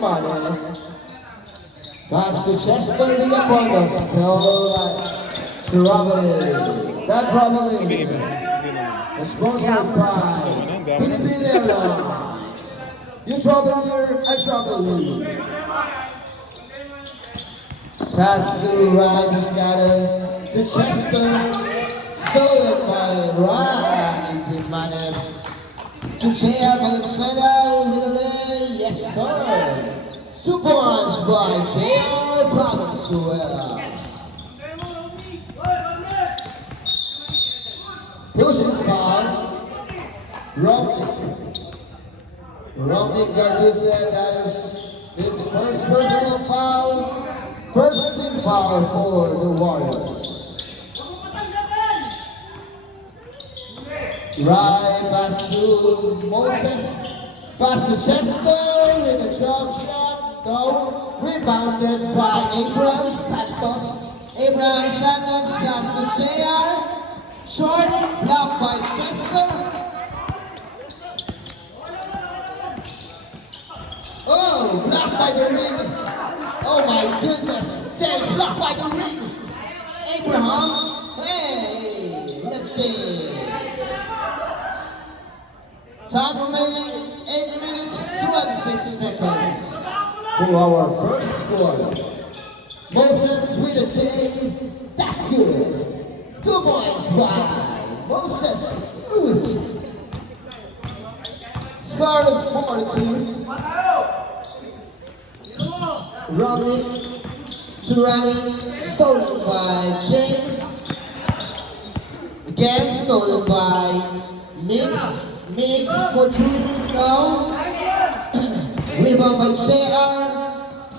money. Pass to Chester with the pointers. Still traveling. That traveling. Sponsored by Philippine Airlines. You travel here, I travel here. Pass to Ryan Muscata to Chester. Stolen by Ryan Mann. To J.R. Valenzuela with a lay. Yes, sir. 2 points by J.R. Valenzuela. Pushing foul. Robnik Gardusa, that is his first personal foul. First team foul for the Warriors. Right pass to Moses. Pass to Chester with a jump shot. No. Rebounded by Abraham Santos. Abraham Santos pass to JR. Short. Blocked by Chester. Oh, blocked by the ring. Oh my goodness. There's blocked by the ring. Abraham. Hey, lifting. Time remaining 8 minutes 26 seconds for our first score. Moses with a J. That's good. 2 points by Moses Lewis. Score is 4-2. Romney to Rani. Stolen by James. Again stolen by Mix. Mix for 3, no. Rebound by JR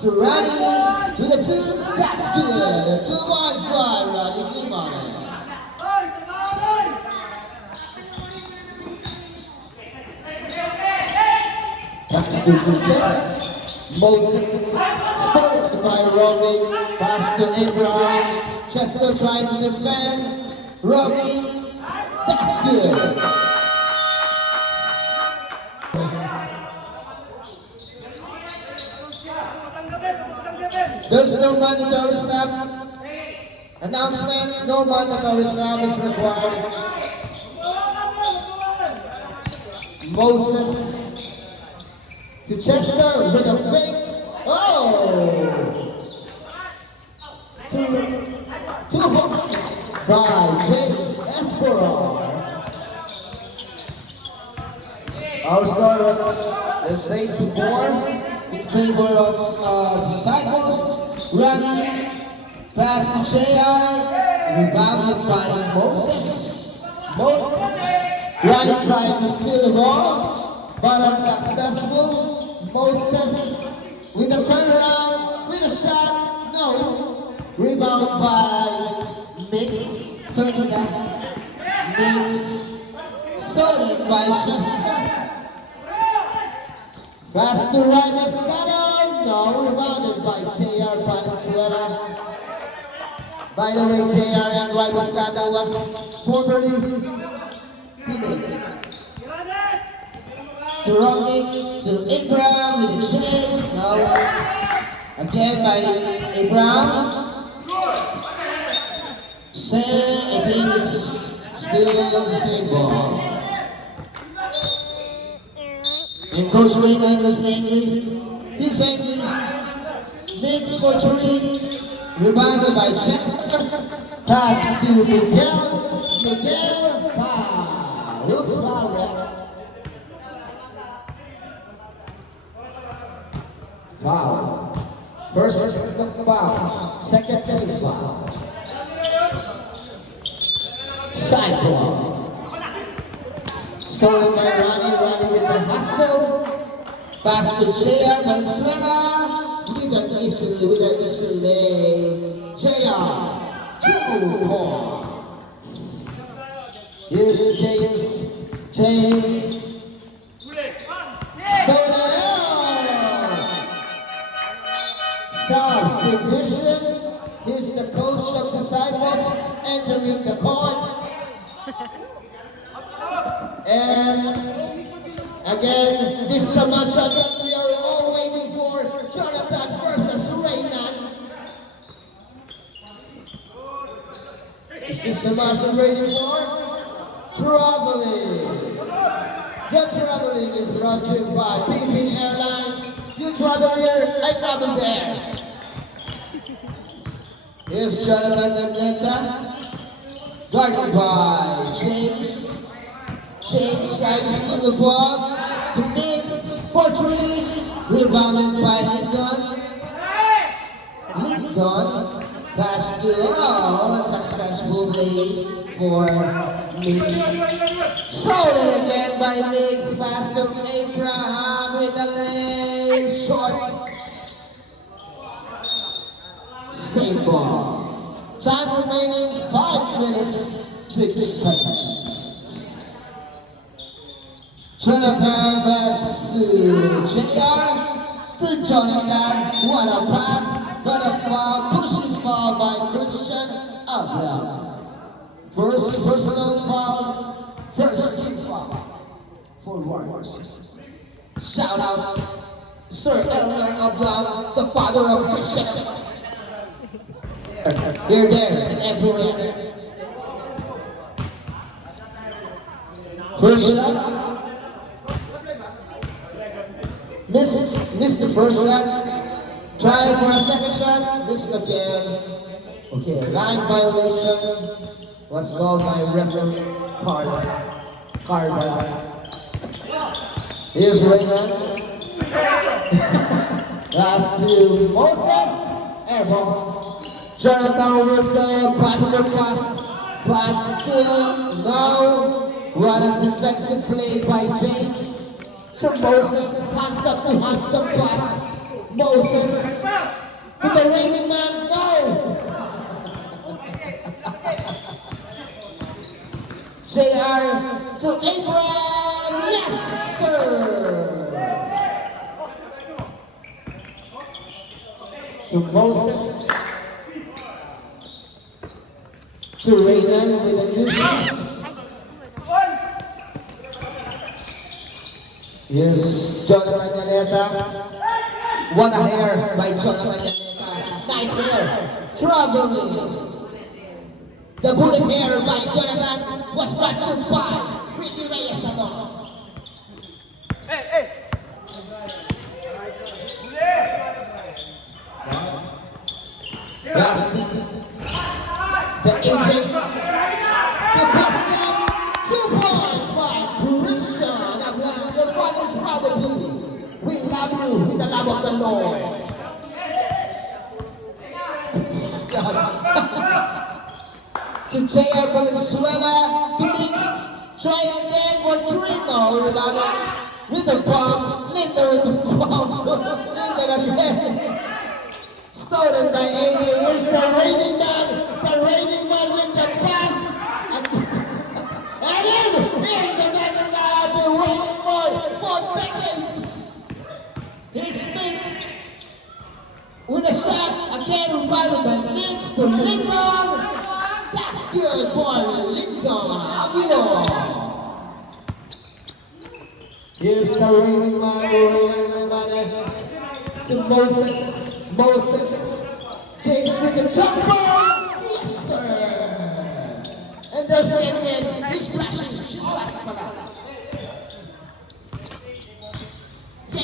to Rani with a 2. That's good. 2 points by Rani Kimani. Pass to Princess. Moses stolen by Romney. Pass to Abraham. Chester trying to defend. Romney. That's good. There's no mandatory sub. Announcement, no mandatory sub is required. Moses to Chester with a fake. Oh! 2 points by James Esperon. Our score is 8-4. In favor of Disciples. Rani, pass to JR, rebounded by Moses. Rani trying to steal the ball, but unsuccessful. Moses with a turnaround, with a shot, no. Rebound by Mix, 39. Mix, stolen by Chester. Pass to Ryan Muscata. No, rebounded by J.R. Valenzuela. By the way, J.R. and Ryan Muscata was formerly teammates. To Romney, to Abraham with a J. No. Again by Abraham. I think it's still the same ball. And Coach Wayne was angry. He's angry. Mix for 3. Rebounded by Chester. Pass to Miguel. Miguel. Foul. Who's foul, rep? Foul. First foul. Second team foul. Cyclone. Stolen by Rani with the hustle. Pass to JR Valenzuela. With an easily. JR. 2 points. Here's James. Stolen. Substitution. Here's the coach of Disciples entering the court. And again, this is a match that we are all waiting for. Mr. Master ready for traveling. Your traveling is brought to you by Philippine Airlines. You travel here, I travel there. Here's Jonathan Agneta, guarded by James. James tries to steal the ball to Mix for three, rebounded by Lincoln. Lincoln pass to unsuccessful lay for Mix. Stolen again by Mix, pass to Abraham with the lay short. Same ball. Time remaining 5 minutes, 6 seconds. Jonathan pass to JR. To Jonathan, what a pass, what a foul, pushing foul by Christian Abla. First personal foul, first team foul for Warriors. Shout out, Sir Elmer Abla, the father of Christian. Here, there, and everywhere. First shot. Miss the first shot. Try for a second shot. Miss again. Okay, line violation was called by referee Carter. Here's Raymond. Pass to Moses. Airball. Jonathan with the bottom pass to now. What a defensive play by James. So Moses, hands up to handsome pass. Moses to the reigning man, no! JR to Abraham, yes sir! To Moses. To Raynan with the new shoes. Here's Jonathan Agneta. What a hair by Jonathan Agneta. Nice hair. Traveling. The bullet hair by Jonathan was brought to you by Ricky Reyes alone. Hey. The AJ. The Christian. 2 points by Christian. Your father is proud of you. We love you with the love of the Lord. To J.R. Valenzuela, to Mix. Try again for 3. No, remember. With the bomb. Linder with the bomb. Linder again. Stolen by Avery. Here's the reigning man. The reigning man with the pass. And here's the man that I've been waiting for decades. Here's Mix with a shot again rebounded by Mix to Lincoln. That's good for Lincoln Aguilar. Here's the reigning man to Moses. James with the jumper. Yes sir. And there's Raynan. He's splashing. She's splashing for that. Yeah,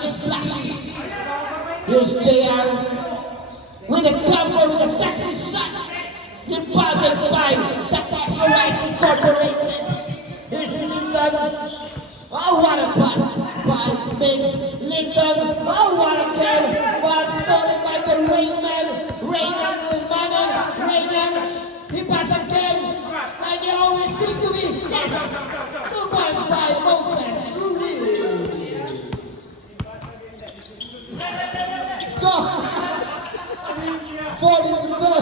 he's splashing. Here's JR with a jumper with a sexy shot. Rebounded by the Texas Rise Incorporated. Here's Lincoln. Oh, what a pass by Mix. Lincoln. Oh, what a goal. Was stolen by the Raynan. He passed again. Like he always used to be. Yes. 2 points by Moses Ruiz. Score. 40-0.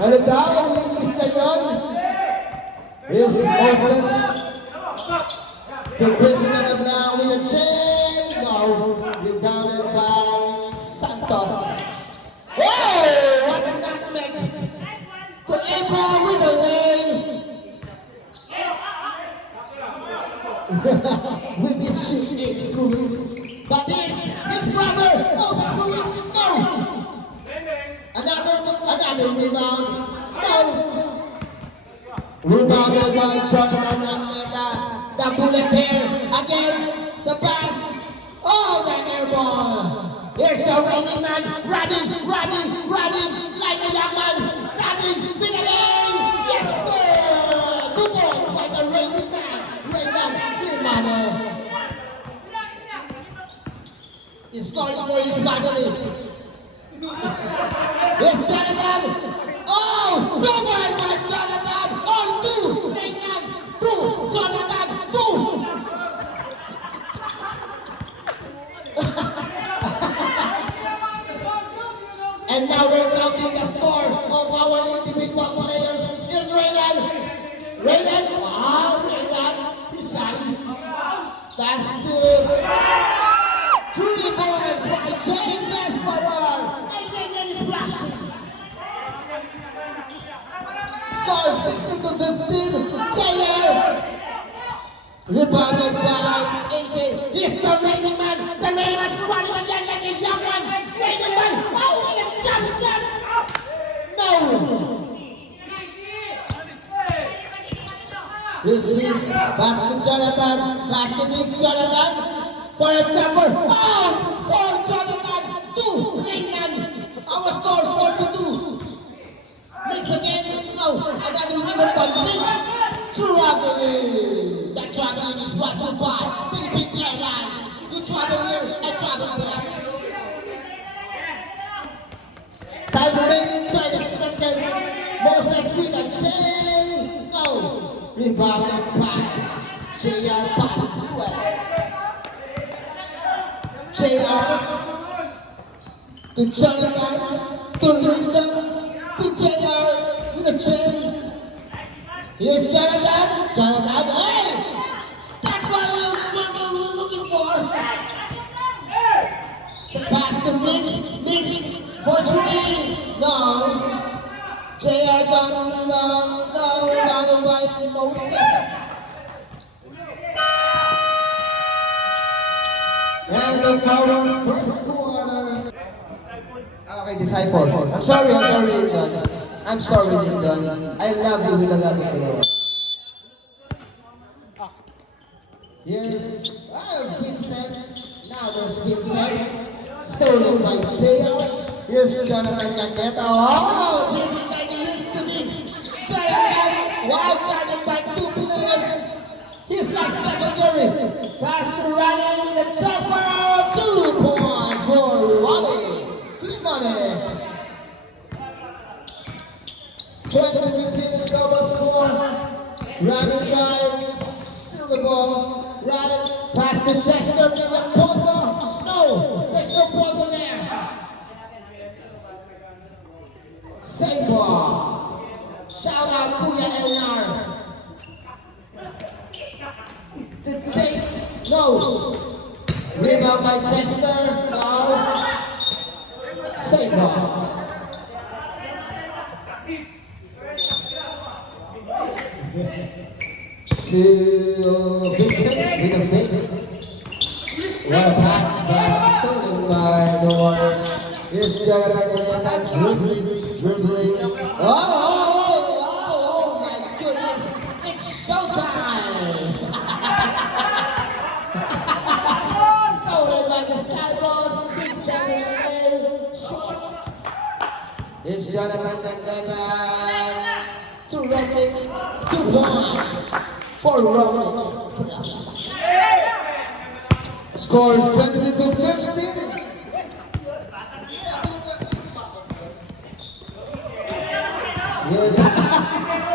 Ano daw? English na yun? Here's Moses. To Christian Abla with a chain. No. Rebounded by Santos. Whoa! What a nutmeg. To Abraham with a lay. With this shit is Ruiz. But there's his brother, Moses Ruiz. No! the rebound. No. Rebounded by Jonathan Agneta. The bullet here. Again, the pass. Oh, the air ball. Here's the reigning man. Running like a young man. Running, big lane. Yes, sir. 2 points by the reigning man. Reagan Limane. He's scoring for his family. Here's Jonathan. Oh, 2 points by Jonathan. Oh, 2. Reagan. 2. Jonathan. 2. And now we're counting the score of our individual players. Here's Raylan. Raylan. Wow, Raylan. He's shy. That's 3 points by James Esparor. And Raylan is flashing. Score 16-15. Taylor. Rebounded by AJ. Here's the reigning man. The reigning man's running again like a young man. Reigning man. Oh, and a jump shot. No. Here's Vince. Pass to Jonathan. Pass to Nick Jonathan. For a jumper. Oh, for Jonathan. 2. Reignan. Our score 4-2. Mix again. No. Another ribbon by Vince. Traveling. That traveling is brought to you by Philippine Airlines. You travel here, I travel there. Time remaining 30 seconds. Moses with a J. No. Rebounded by JR Valenzuela. JR to Jonathan to Lyndon to JR with a J. Here's Jonathan. Jonathan, hey! That's what we're looking for. The pass to Mix for 3. No. JR done rebound. No, rebounded by Moses. And the foul first quarter. Okay, disciples. I'm sorry, Lyndon. I'm sorry, Lyndon. I love you with a love affair. Here's Vincent. Now there's Vincent. Stolen by JR. Here's Jonathan Agneta. Oh, Jeremy Kennedy used to be. Jonathan, wild guarded by 2 players. He's like Stephen Curry. Pass to Ronnie with a jumper. 2 points for Ronnie. Limane. 20-15 is our score. Ronnie trying to steal the ball. Ronnie pass to Chester to the Porto. No, there's no Porto there. Same ball. Shout out Kuya Elnar. To Jay. No. Rebound by Chester. No. Same ball. To Vincent with a fake. What a pass back, stolen by the Warriors. Here's Jonathan Agneta dribbling. Oh my goodness, it's showtime! Stolen by the Cyborgs, Big 7 in short. Here's Jonathan Agneta to Romney, 2 points. For Romney Plus. Score is 22-15. Here's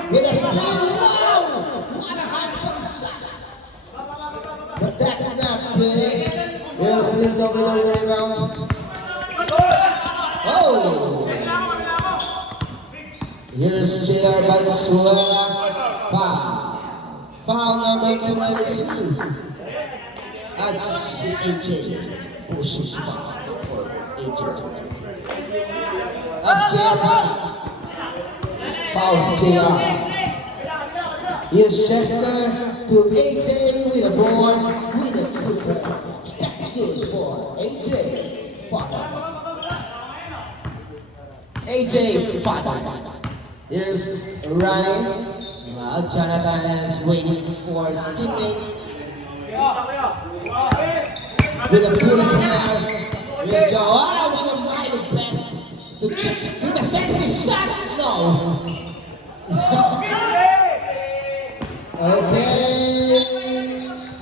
with a spin. Wow! What a handsome shot. But that's not big. Here's Lindo with a rebound. Oh! Here's JR Valenzuela. Foul. Foul number 22. At AJ pushes foul for AJ. That's JR. Fouls JR. Here's Chester to AJ with a board with a super. That's good for AJ. Foul. AJ Fada. Here's Ronnie. Jonathan is waiting for his teammate with a bullet hair. Here's Joe. Oh, with a mighty best to check with a sexy shot. No. Okay.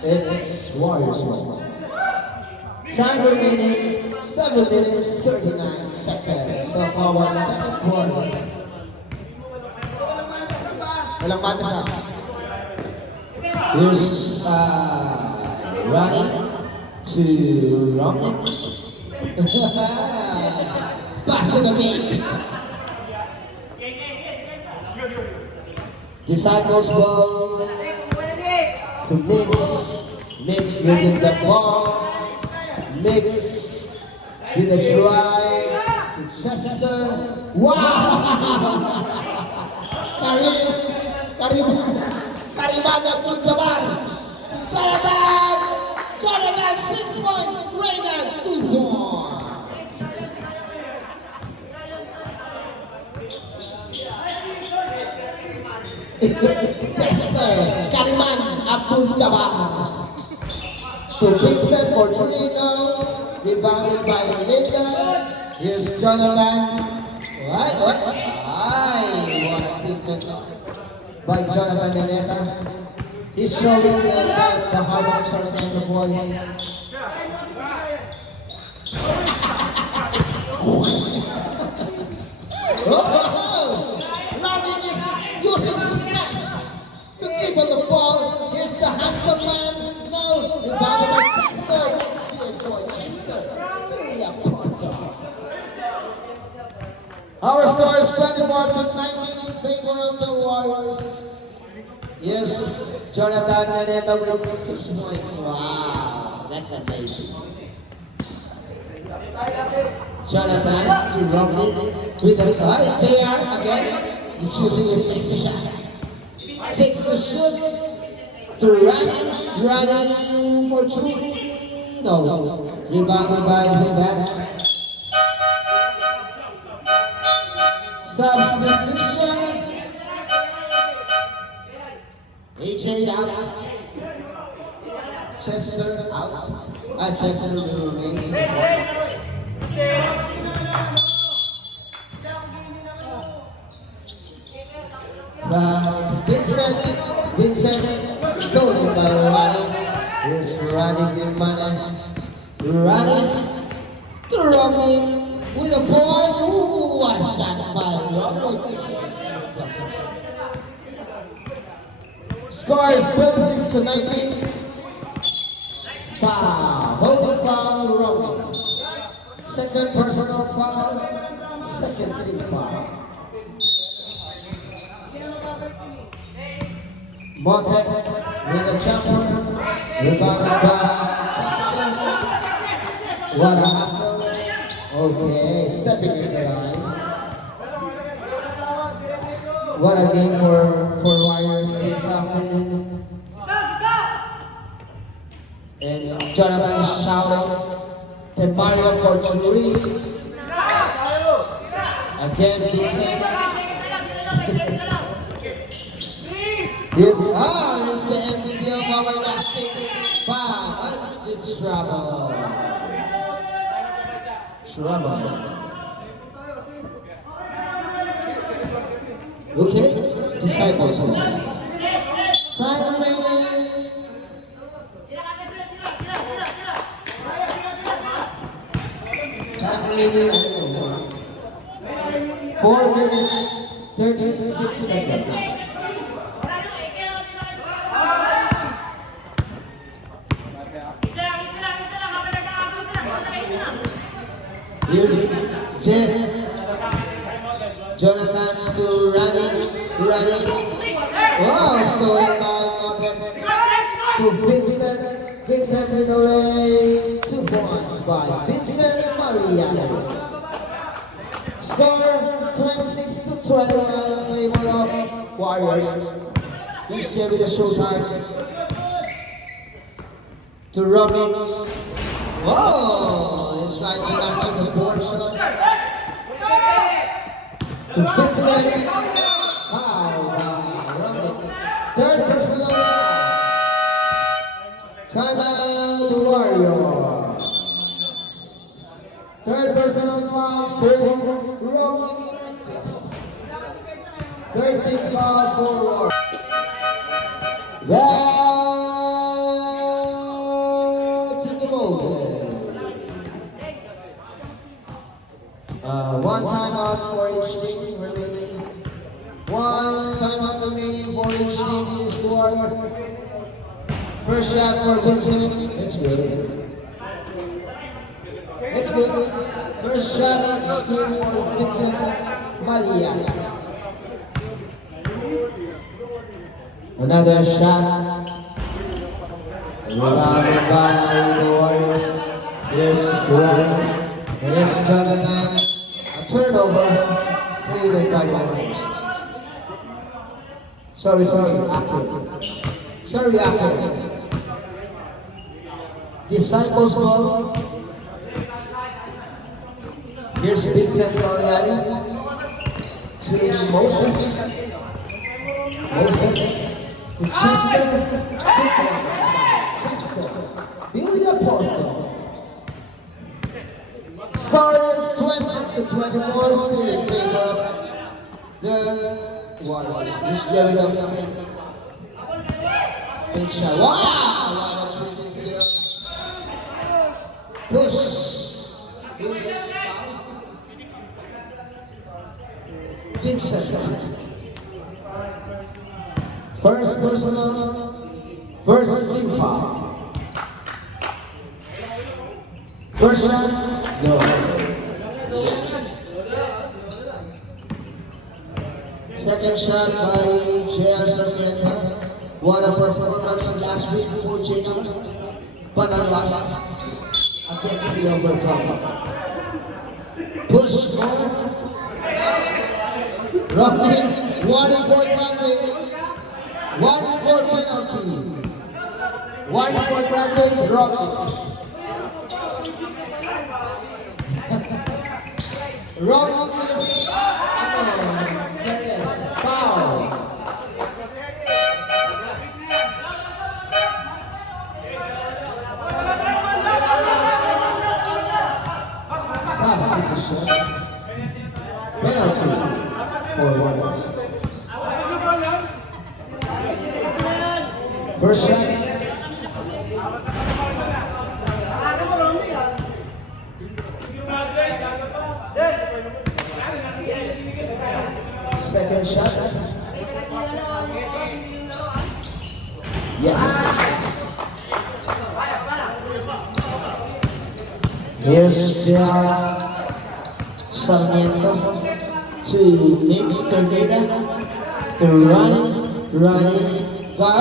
It's Warriors one. Time remaining 7 minutes 39 seconds of our second quarter. Walang matas ha. Here's Ronnie to Romney. Basket again. Disciples ball to Mix winning the ball. Mix with a drive to Chester. Wow! Karim Abdul-Jabbar. Jonathan 6 points. Reynald 2 points. Chester, Karim Abdul-Jabbar. To Vincent for Trino, rebounded by Linda. Here's Jonathan. What a defense by Jonathan Neneta. He's showing the hard work and the boys. Robin is using his finesse to keep on the ball. Here's the handsome man. No, rebounded by Chester. That's here for Chester. William Porter. Our score is 24-19 in favor of the Warriors. Yes, Jonathan Neneta with 6 points. Wow, that's amazing. Jonathan to Romney with a JR again. He's using a 60 shot. 6 to shoot. To running for 3. No, rebounded by his dad. Substitution. AJ out. Chester out. Chester will remain. Vincent stolen by Ronnie. Here's Ronnie the money. Ronnie to Romney with a point. Ooh, what a shot by Romney. Score is 26-19. Foul. Holding foul, Romney. Second personal foul. Second team foul. Motek with a jumper. Rebounded by Chester. What a hustle. Okay, stepping in the line. What a game for Warriors this afternoon. And Jonathan is shouting. Temario for 3. Again, Vincent. It's the MVP of our last game. Wow, it's trouble. Okay, Disciples. Time remaining. Time remaining. 4 minutes, 36 seconds. Here's Jen. Jonathan to Ronnie. Wow, stolen by Motek. To Vincent. Vincent with a lay. 2 points by Vincent Maliani. Score 26-21 in favor of Warriors. This game with a showtime. To Romney. Whoa! He's trying to master the board shot. to Vincent. Foul by Romney. Third personal foul. Timeout to Warriors. Third personal foul for Romney. Third team foul for Warriors. Back to the ball. One timeout for each team remaining. One timeout remaining for each team is Warriors. First shot for Vincent. It's good. It's good. First shot is good for Vincent Malia. Another shot. Rebounded by the Warriors. Here's Brian. Here's Jonathan. A turnover created by the Warriors. Sorry, Akil. Sorry, Akil. Disciples ball. Here's Vincent Maliani. To Moses. Moses. To Chester. 2 points. Chester. Billy Porto. Score is 26-24, still in favor of the Warriors. Just giving a fake shot. Wow! What a tricky steal. Push. Vincent. First personal. First team foul. First shot. No. Second shot by J.R. Sarmiento. What a performance last week for J.R. But a loss against the overcome. Push for Rockman. Warning for Bradley. Warning for penalty. Warning for Bradley. Rockman. Romney is careless. Foul. Substitution. Penalty for Warriors. First shot. Second shot. Yes. Here's J.R. Sarmiento to Mr. Vida to running. Oh! Wow!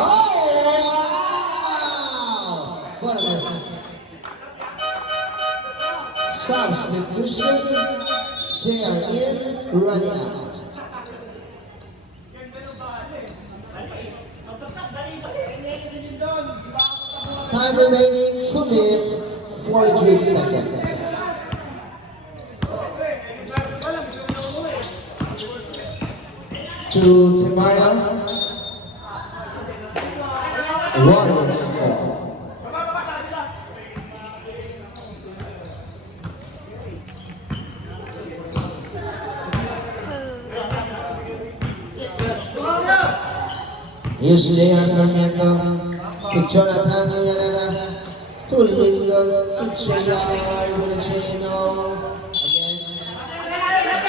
What a miss. Substitution. J.R. in, running out. Time remaining 2 minutes, 43 seconds. To Timaya. Warriors score. Here's J.R. Sarmiento to Jonathan Villaneda to Lindon to J.R. with a J.No. Again.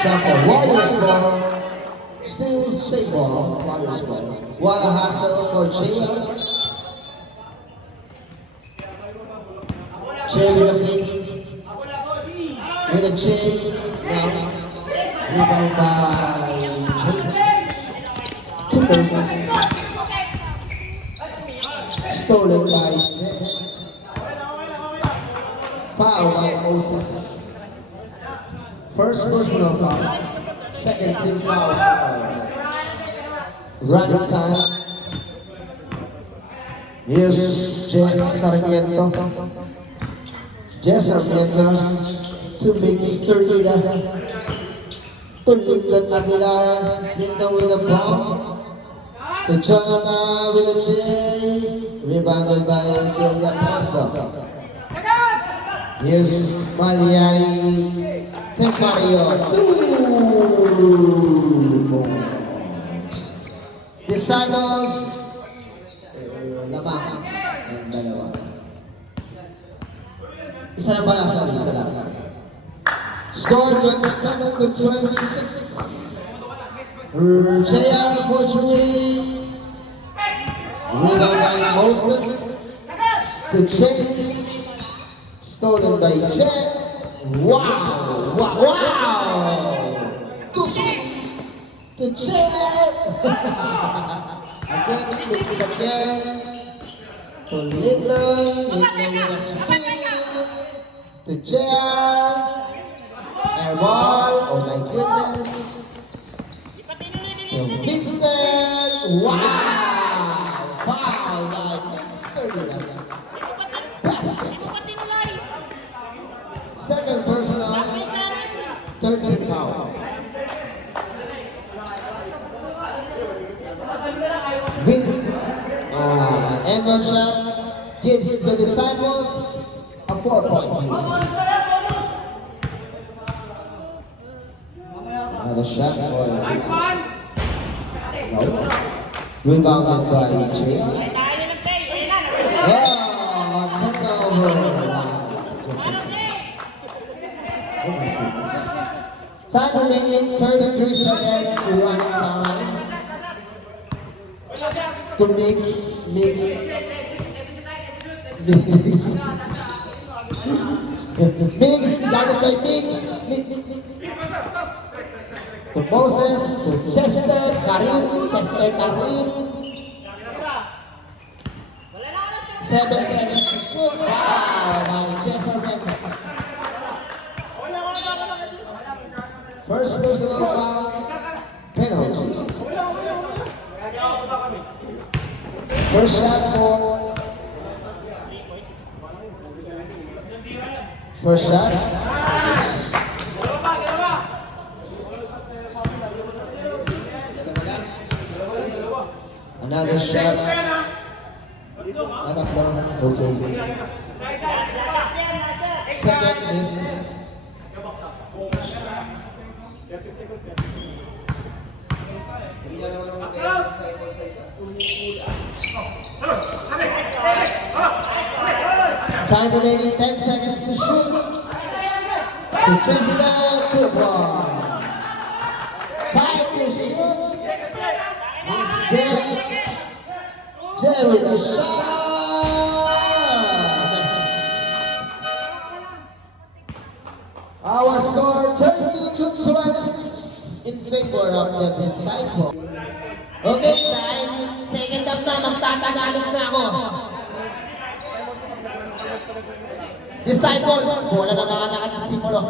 Jumper. Warriors ball. Still safe ball. Warriors ball. What a hassle for J.R. J with a fake. With a J. Now. Rebound by James. 2 persons. Stolen by J. Foul by Moses. First personal foul. Second team foul. Running time. Here's J. Sarmiento. J. Sarmiento to Mr. Ida. To Lyndon Aguilar. Lyndon with a bomb. To Jonathan with a J. Rebounded by Delia Pondo. Here's Malyari. Thank Mario. 2 points. Disciples. Lamang. Ang dalawa. Isa lang pala. Sorry, isa lang. Score 27 to 26. JR for Julie. Rebound by Moses. To James. Stolen by Jen. Wow! Wow! Wow! To speed. To JR. Again, mix again. To Lyndon. Lyndon with a spin. To JR. Airball. Oh my goodness. To Vincent. Wow! Foul by Vincent. Basket. Second personal. 13 foul. Vince. And one shot gives the Disciples a 4-point lead. Another shot for Vincent. No. Rebounded by Jay. Oh, turnover. Time remaining 33 seconds, running time. To mix. Mix, guarded by Mix. To Moses, to Chester Karim. 7 seconds to shoot. Wow, by Chester Karim. First personal foul, penalty. First shot for. First shot. Yes. Another shot. Okay. Second misses. Time remaining 10 seconds to shoot. To Chester, 2 points. 5 to shoot. Here's Jay with a shot. Yes. Our score 32 to 26 in favor of the Disciple. Okay, dahil second half na, magtatagalog na ako. Disciples, bola ng mga nakadisipulo.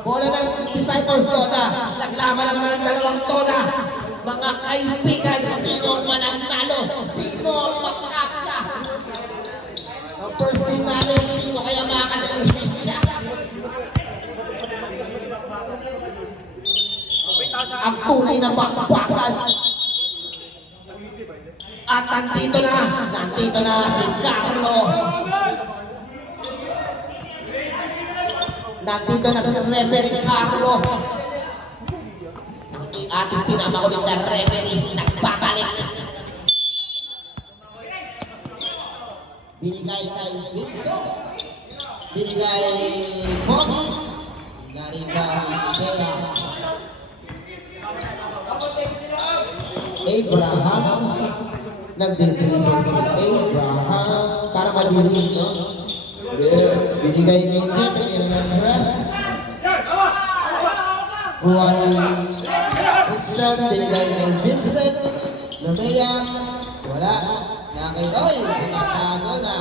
Bola ng Disciples, Toda. Naglaban na naman ang dalawang Toda. Mga kaibigan, sino ang mananalo? Sino ang makaka? Ang first team natin, sino kaya makakadali siya? Ang tunay na bakbakan. At nandito na si Carlo. Nandito na si Reverend Carlo. Ang ating pinamakulit na referee nagbabalik. Binigay kay Vincent. Binigay Pogi. Narita ni Shea. Abraham. Nagdidribble si Abraham para madilim, no? Binigay kay Jet, mayroon press. Kuha ni Christian, binigay kay Vincent. Lumea, wala. Nakay, oy, pinatago na.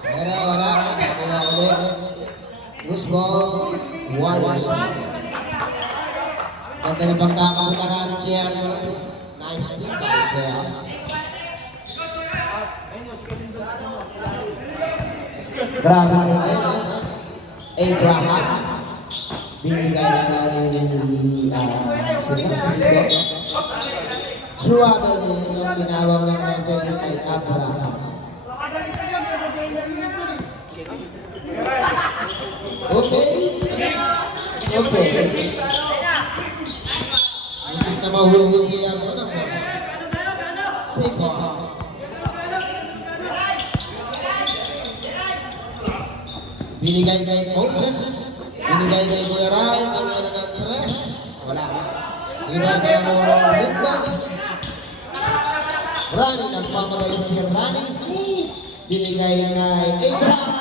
Pero wala, nakuha ulit. Loose ball, Warriors. Ganda na pagkakabutan ni Jet. Nice team kay Jet. Grabe mo ngayon, Abraham. Binigay kay Sinislido. Suwabali ang ginawang ng referee kay Abraham. Okay? Okay. Hindi na mahulog siya ako ng bola. Siko. Binigay kay Moses. Binigay kay Kuya Ray. Kanina ng tres. Wala. Iba kay Linton. Rani, nagpamadali si Rani. Binigay kay Abraham.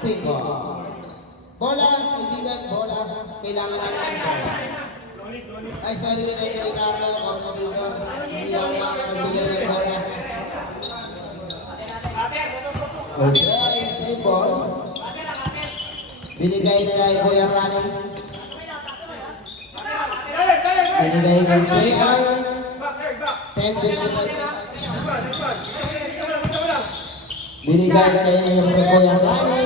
Siko. Bola, kaibigan, bola. Kailangan namin ng bola. Ay, sorry na yung Ricardo, ang dito. Hindi ako magbigay ng bola. Okay, save ball. Binigay kay Kuya Rani. Binigay kay JR. 10 to shoot. Binigay kay Kuya Rani.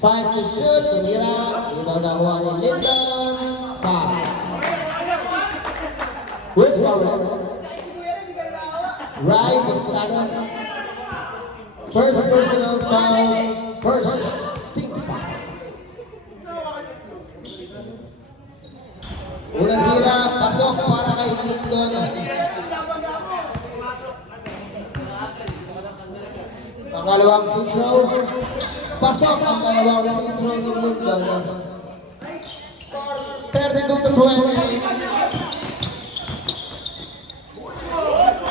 5 to shoot. Tumira. Ibaw na kuha ni Lyndon. 5. Where's Paula? Rai Bustano. First personal foul. First team foul. Unang tira, pasok para kay Lyndon. Pangalawang free throw. Pasok ang dalawang free throw ni Lyndon. 32 to 20.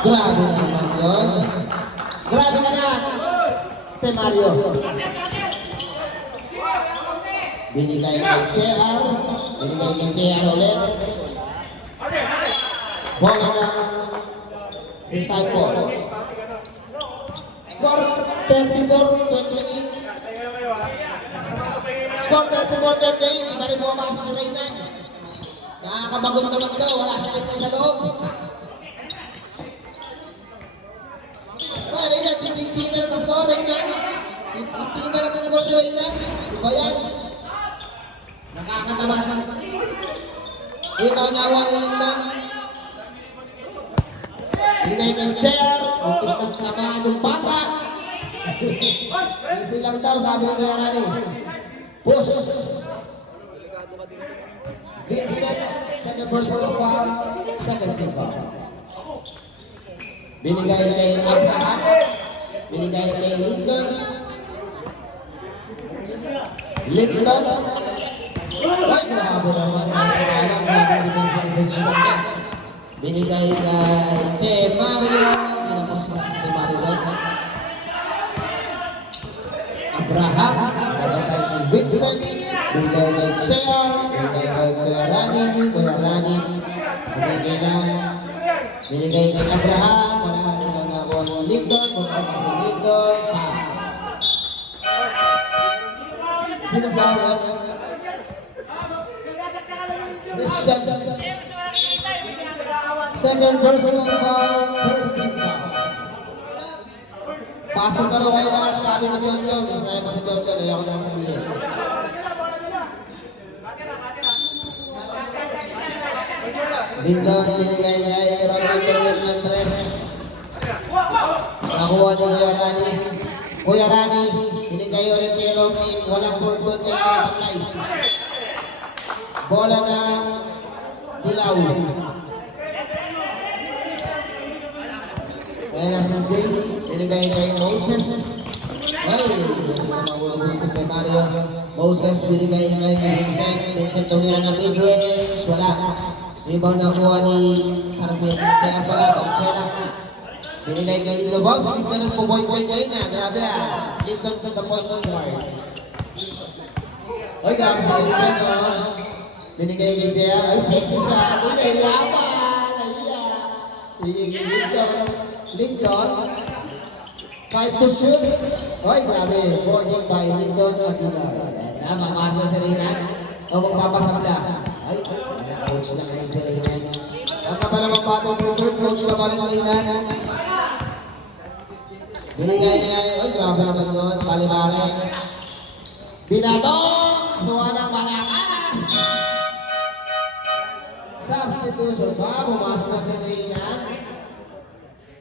Grabe naman yun. Grabe ka na. Ate Mario. Binigay kay CR. Binigay kay CR ulit. Bola na Disciples. Score 34-28. Score 34-28. Di ba rin bumapasok si Reyna? Nakakabagot naman daw. Wala si Reyna sa loob. Reyna, hindi na lang score, Reyna. Hindi na lang score si Reyna. Diba yan? Nakakataman. Iba nawa ni Lyndon. Binigay ng chair. Muntik ng tamaan yung bata. Easy lang daw, sabi ng Kuya Rani. Push. Vincent, second personal foul. Second team foul. Binigay kay Abraham. Binigay kay Lyndon. Lyndon. Ay, grabe naman. Mas maalam na binigay sa Lyndon. Binigay kay Mario. Ginapos na si Mario. Abraham. Binigay kay Vincent. Binigay kay Chea. Binigay kay Kuya Rani. Kuya Rani. Binigay na. Binigay kay Abraham. Wala naman ako ng Lyndon. Bukong si Lyndon. Sino ba? Christian. Second personal foul. Third team foul. Pasok ka rin kayo lahat. Sabi ni John John. Israel pa si John John. Ayaw ko na sa iyo. Lyndon, binigay kay Rodrigo ng tres. Nakuha ni Kuya Rani. Kuya Rani, binigay ulit kay Romy. Walang bulto kay Sakay. Bola na Dilaw. Kaya na si James, binigay kay Moses. Ay, mahulog si kay Mario. Moses, binigay kay Vincent. Vincent, tumira ng mid-range. Wala. Rebound na kuha ni Sarapin. Kaya pala, Valenzuela. Binigay kay Lyndon. Boss, Lyndon ang po-point-point ngayon na. Grabe ah. Lyndon to the point of guard. Oy, grabe si Lyndon. Binigay kay JR. Ay, sexy siya. Tunay, laban. Ayan. Binigay kay Lyndon. Lyndon. 5 to shoot. Oy, grabe. Boarding by Lyndon Aquino. Makasya si Reyna. O, magpapasap siya. Ay, coach na kayo si Reyna. Tama pa naman patong punto, coach ka pa rin Reyna. Binigay nga, ay grabe naman yun, bali-bali. Binatong! substitution ba? Pumasok na si Reyna.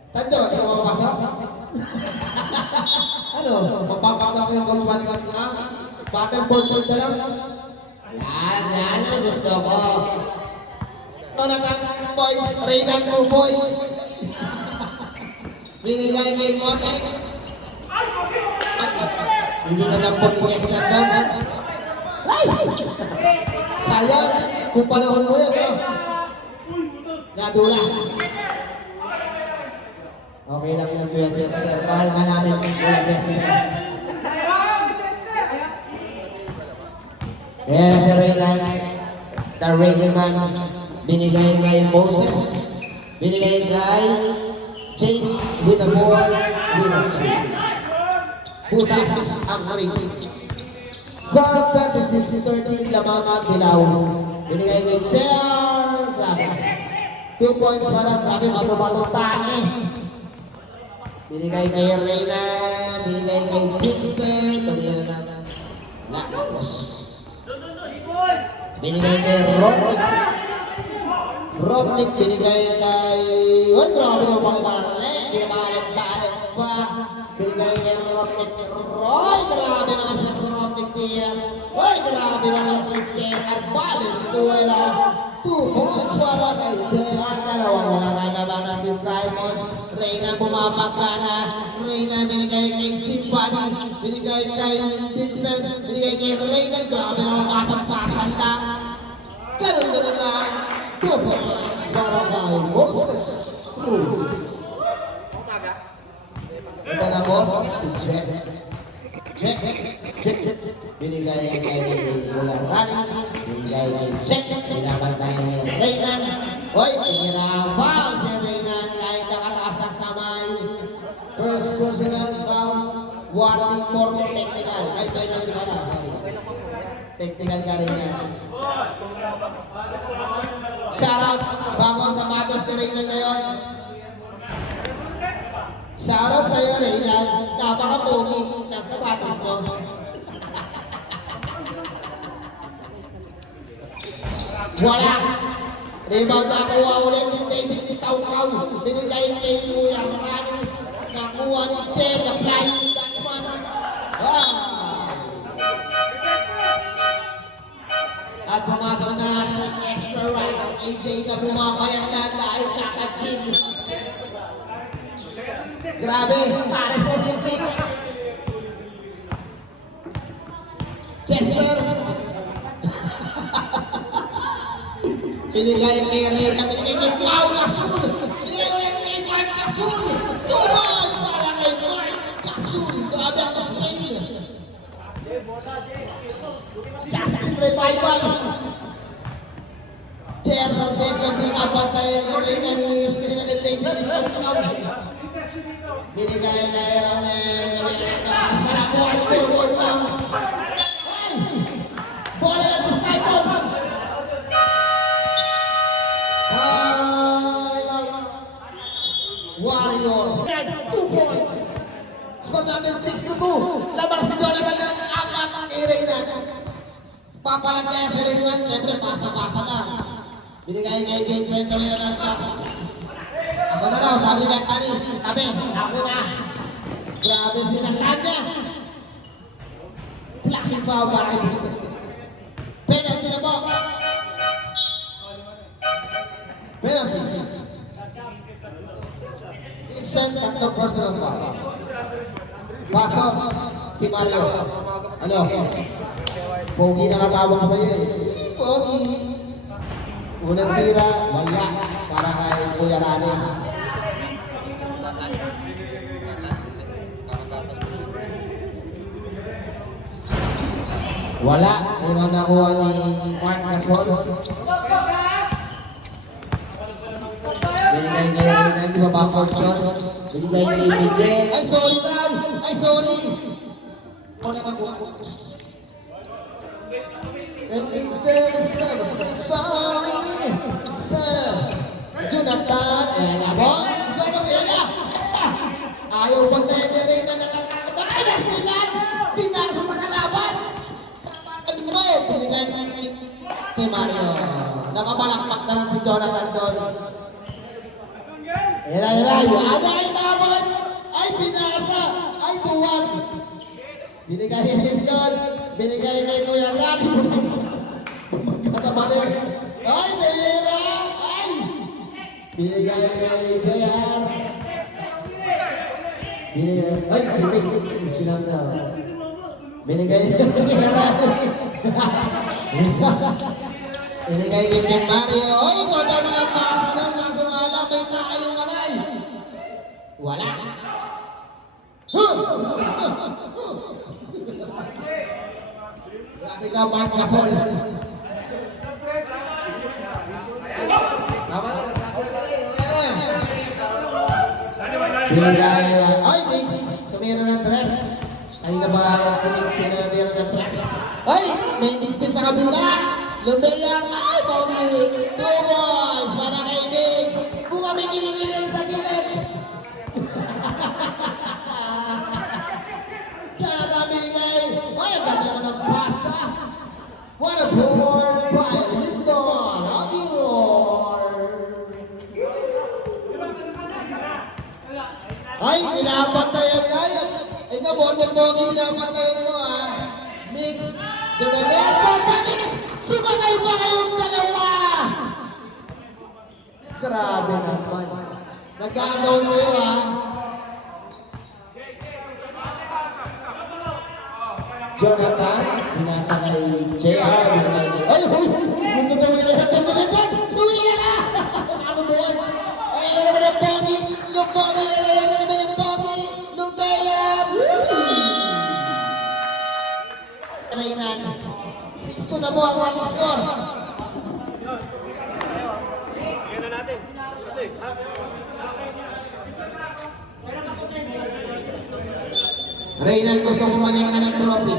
Tanto, di mo mapasok? Ano? Magpapakla ko yung coach one na? Battle board na lang? Yan ang gusto ko. Ito na points, Reyna 2 points. Binigay kay Motek. Hindi na nampot ni Chester doon. Ay! Sayang, kung panahon mo yun, oh. Nadulas. Okay lang yan, Kuya Chester. Mahal ka namin, Kuya Chester. Kaya na si Reyna, the Reyna man, binigay kay Moses, binigay kay James with a ball, with a two. Butas ang ring. Score 36-13, Lamangan Dilaw. Binigay kay Chair. 2 points para grabe matong tangi. Binigay kay Reyna, binigay kay Vincent, binigay na Lacos. Binigay kay Rodnick. Rodnick binigay kay... Uy, grabe na pang-ibalik. Binabalik-balik pa. Binigay kay Rodnick. Roy, grabe naman si Rodnick niya. Uy, grabe naman si J.R. Valenzuela. 2 points para kay J.R. Dalawang walang naman ng Disciples. Reyna bumabaka na. Reyna binigay kay Chief Buddy. Binigay kay Vincent. Binigay kay Reyna. Grabe naman kasang-pasan lang. Ganun lang. 2 points para kay Moses Cruz. Ito na boss, si Jack. Binigay kay Kuya Rani. Binigay kay Jack. Binabantay kay Reyna. Hoy, pinirapaw si Reyna kahit nakataas ang kamay. First personal foul. Warning for technical. Ay, penalty ka na. Sorry. Technical ka rin yan. Shoutouts, bagong sapatos ni Reyna ngayon. Shoutouts sa'yo, Reyna. Napaka-pogi ng sapatos mo. Wala. Rebound na kuha ulit yung David ni Taukaw. Binigay kay Kuya Rani. Nakuha ni Che, the flying Dutchman. At pumasok na si Extra Rice. AJ na pumapayag na dahil kakajin. Grabe, para sa Olympics. Chester. Binigay kay Reyna, binigay kay Pau Gasol. Binigay ulit kay Mark Gasol. 2 points para kay Mark Gasol. Grabe ang Spain. Justin Revival. Chair sa Ted na pinapatay ni Reyna Luis. Binigay ni David Nicole. Binigay kay Ronen. Binigay kay Taas para ball lang. Ay! Bola na Disciples. Warriors. 2 points. Score natin 6-2. Labang si Jonathan ng 4 ni Reyna. Papalag kaya si Reyna. Siyempre, pasa-pasa lang. Binigay kay Vincent Tawira ng Tax. Ako na raw, sabi niya kani. Sabi, ako na. Grabe si Natanya. Blocking foul para kay Vincent. Penalty na po. Penalty. Extend 3 personal foul. Pasok, Team Mario. Ano? Pogi na katawag sa'yo eh. Pogi. Unang tira, wala. Para kay Kuya Rani. Wala. May mga nakuha ni Mark Gasol. Binigay kay Reyna, di ba backward shot? Binigay kay Miguel. Ay, sorry daw! Ay, sorry! Ako na mag-focus. And instead of sorry, sir, Jonathan, mo? Gusto mo nila? Ayaw pa tayo ni Reyna natatakot na kailastigan! Pinasa sa kalaban! Ano mo? Binigay kay Mario. Nakabalakpak na lang si Jonathan doon. Ayan. Ay, naman! Ay, pinasa! Ay, tuwag! Binigay doon. Binigay kay Kuya Ran. Kasama din. Ay, Tira! Ay! Binigay kay JR. Ay, si Mix. Sinam na. Binigay kay Kuya Ran. Binigay kay Tim Mario. Ay, ikaw naman ang pasa lang. Kaso nga lang, may tayong kamay. Wala. Grabe ka, Mark Gasol. Binigay. Ay, Mix. Tumira ng dress. Kanina ba si Mix tinira ng dress? Ay, may Mix din sa kabila. Lumbayang. Ay, Pogi. 2 boys. Para kay Mix. Kung kami kinikilig sa gilid. Kaya na binigay. Ay, ang ganda naman ng pasa. What a board by Lindon Aguilar. Ay, pinapantayan na yan. Ay, na-border mo, pinapantayan mo, ha. Mix. Dumaneto, Panix. Sumagay pa kayong dalawa. Grabe naman. Nagkakagawin mo yun, ha. Jonathan, binasa kay JR, binigay kay... Ay! Gusto gawin na natin! Gawin na ka! Ano ba yun? Ay, ano naman ang Pogi? Yung Pogi! Ano naman yung Pogi? Lumbayan! Raynan, 6-2 na mo ang running score. Yan na natin. Raynan, gusto mo maneng ng trophy.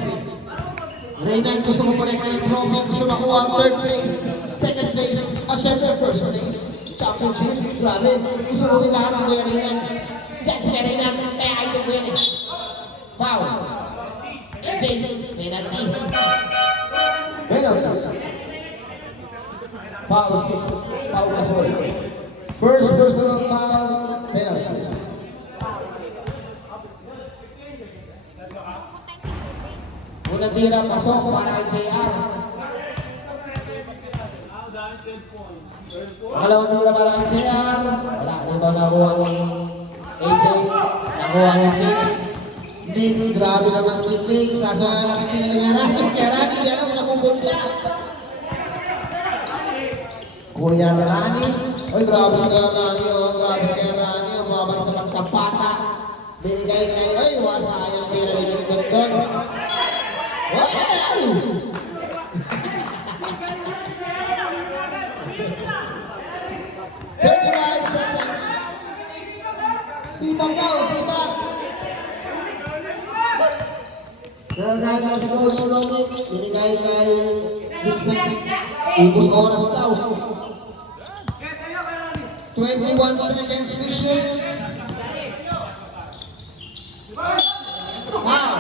Raynan, gusto mo maneng ng trophy. Gusto makuha ang 3rd place, 2nd place, at syempre 1st place. Championship, grabe. Gusto mo rin lahat ng Kuya Raynan. Diyan si Raynan, kaya kayo ko yan eh. Foul. AJ, penalty. Foul, foul as well. First personal foul, penalty. Unang tira, pasok para kay JR. Pangalawang tira para kay JR. Wala, rebound nakuha ni AJ. Nakuha ni Mix. Mix, grabe naman si Mix. Kaso nga na-steal niya Rani. Kaya Rani, di alam na pupunta. Kuya Rani. Oy, grabe si Kuya Rani. Oh. Grabe si Kuya Rani. Umabang sa pagkapata. Binigay kay, oy, wasayang tira ni Lindon doon. Wow! 35 seconds. Sipag daw, sipag. Nagagay na si Coach Romic. Binigay kay Dixon. Ubus oras daw. 21 seconds to shoot. Wow!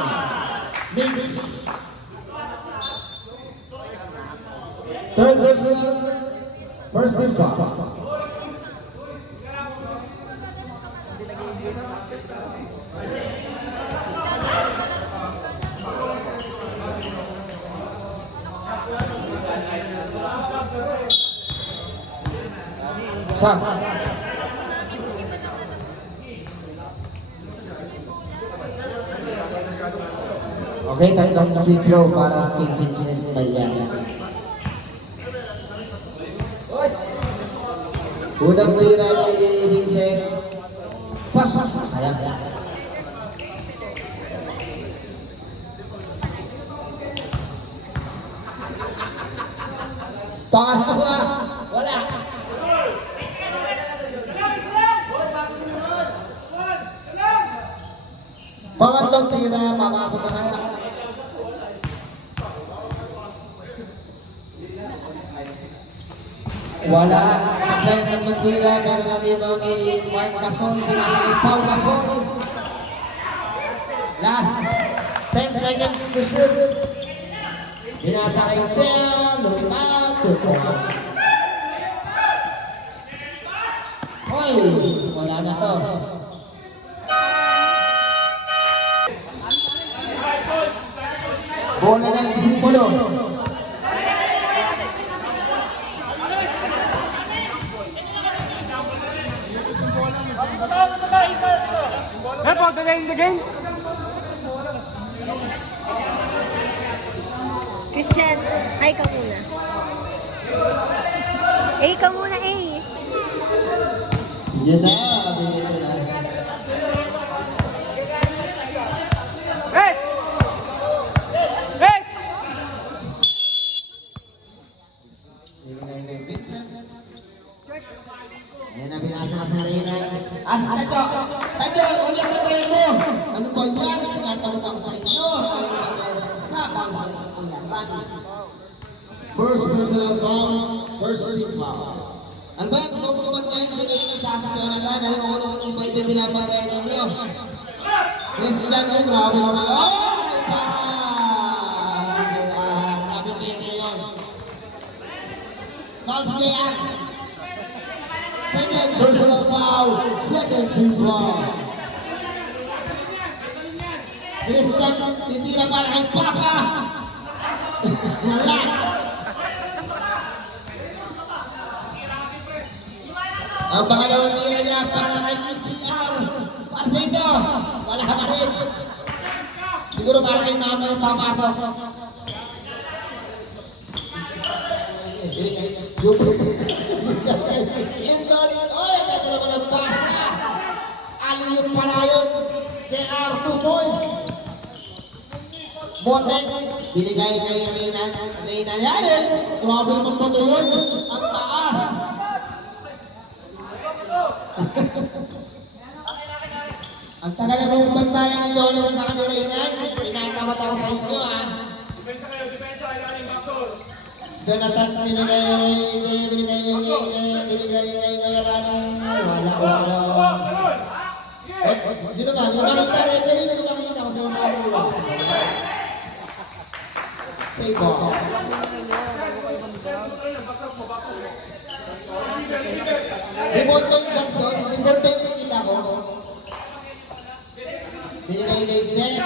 Mix. 3rd personal, first is back. Sa. Okay, tatlong free throw para sa King Vincent Balyana. Unang tira ni Vincent. Pas. Sayang. Pangalawa. Wala. Pangatlong tira, papasok na kaya. Wala. Sablay ng tira, pero na-rebound ni Mark Gasol. Pinasa kay Paul Gasol. Last 10 seconds to shoot. Pinasa kay Chen, lumipag, 2 points. Ay, wala na to. Bola ng Disipulo. Hepo, the game. Christian, ay ka muna. Ka muna, Sige na, bigyan na. Rest! Rest! Binigay kay Vincent. Ayan na, binasa na sa Reyna. Tadyo! Tadyo! Ulit mo tayo mo! Ano ba yan? Tinatawag ako sa inyo. Ay, magkaya sa isa. Ang sa kulatan. First personal foul, first team foul. Ano ba? Gusto kong bantayan si Reyna sa Jonathan. Ano kung anong iba ito binabantayan ninyo? Christian, ay, grabe naman. Ay, pa! Grabe pwede yun. Foul si Jean. Second personal foul, second team foul. Christian, titira para kay Papa. Wala. Ang pangalawang tira niya para kay EGR. Parsito, wala ka rin. Siguro para kay Mama yung papasok. Lindon, oy, ganda naman ang basa. Ali yung palayon. JR, 2 points. Motek, binigay kay Reyna. Reyna, yan. Grabe naman ba ito yun? Ang taas. Ang tagal na mong bantayan ni Jonathan sa kanila Reyna. Tinatamat ako sa inyo, ha. Jonathan, binigay wala. Sino ba? Yung makita, referee na yung makita ko sa mga mga. Save ball. Remote ko yung box doon. Remote ko yung nakikita ko. Binigay kay Jack.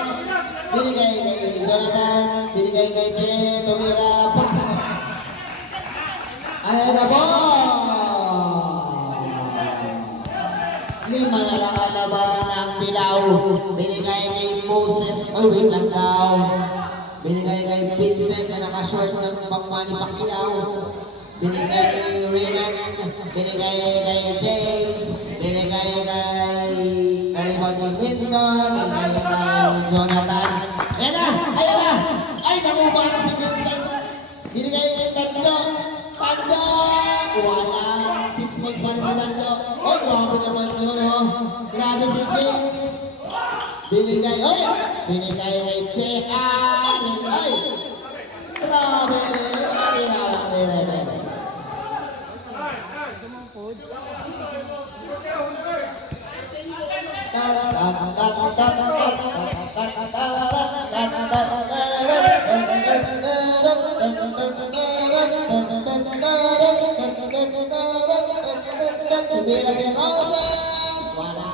Binigay kay Jonathan. Binigay kay Jen. Tumira. Box. Ayan na po! 5 na lang alaban ng Pilaw. Binigay kay Moses. Oh, wait lang daw. Binigay kay Vincent na nakashort ng Manny Pacquiao. Binigay kay Renan. Binigay kay James. Binigay kay Raymond Lindon. Binigay kay Jonathan. Ayan na! Ayan na! Ay, nakuha na si Vincent. Binigay kay Tatlo. Tatlo! Wala. 6 points pa rin si Tatlo. Oy, grabe naman yun, oh. Grabe si James. Binigay, oy! Binigay kay Chekan. Ay! Grabe rin. Tumira si Moses. Wala.